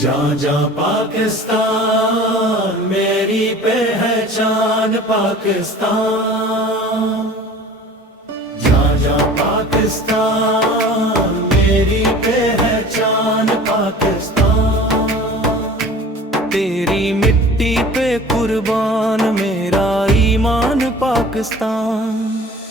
जा जा पाकिस्तान मेरी पहचान पाकिस्तान। जा जा पाकिस्तान मेरी पहचान पाकिस्तान। तेरी मिट्टी पे कुर्बान मेरा ईमान पाकिस्तान।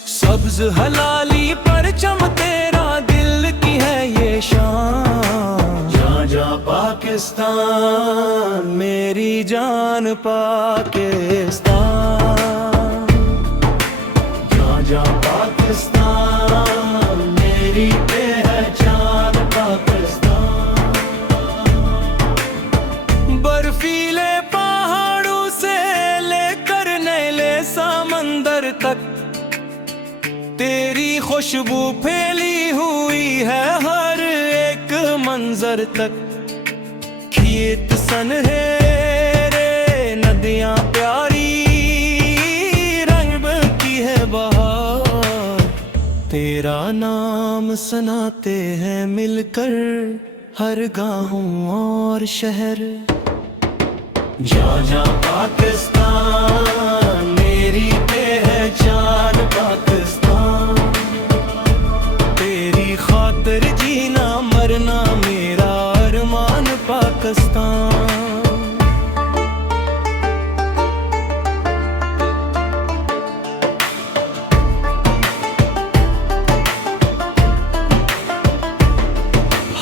सब्ज हलाली परचम तेरा दिल की है ये शान। जा जा पाकिस्तान मेरी जान पाकिस्तान। जा जा पाकिस्तान मेरी पहचान पाकिस्तान। बर्फीले पहाड़ों से लेकर नीले समंदर तक तेरी खुशबू फैली हुई है हर एक मंजर तक। खेत सनहेरे नदियां प्यारी रंग की है बहार। तेरा नाम सुनाते हैं मिलकर हर गाँव और शहर। जा जा पाकिस्तान मेरी पहचान पाकिस्तान। तेरी खातिर जीना मरना मेरा अरमान पाकिस्तान।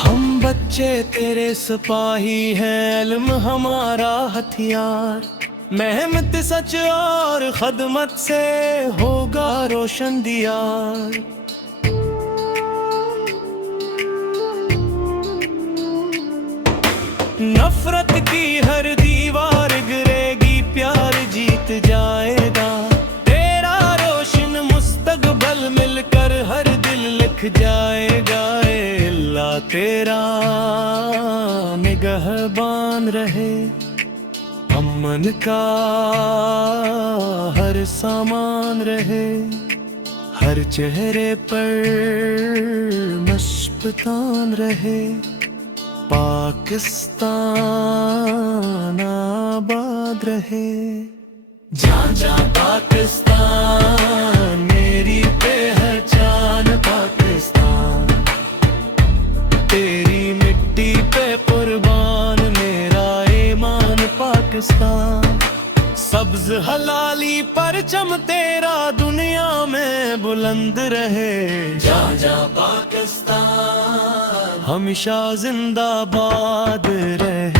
हम बच्चे तेरे सिपाही हैं, इल्म हमारा हथियार। मेहनत सच और खदमत से होगा रोशन दियार। नफरत की हर दीवार गिरेगी प्यार जीत जाएगा। तेरा रोशन मुस्तकबल मिलकर हर दिल लिख जाएगा। अल्लाह तेरा निगहबान रहे, अमन का हर सामान रहे। हर चेहरे पर मस्तान रहे। पाकिस्तान आबाद रहे। जा जा पाकिस्तान मेरी पहचान पाकिस्तान। तेरी मिट्टी पे कुर्बान मेरा ईमान पाकिस्तान। सब्ज हलाली परचम तेरा दुनिया में बुलंद रहे। जा जा पाकिस्तान हमेशा जिंदाबाद रहे।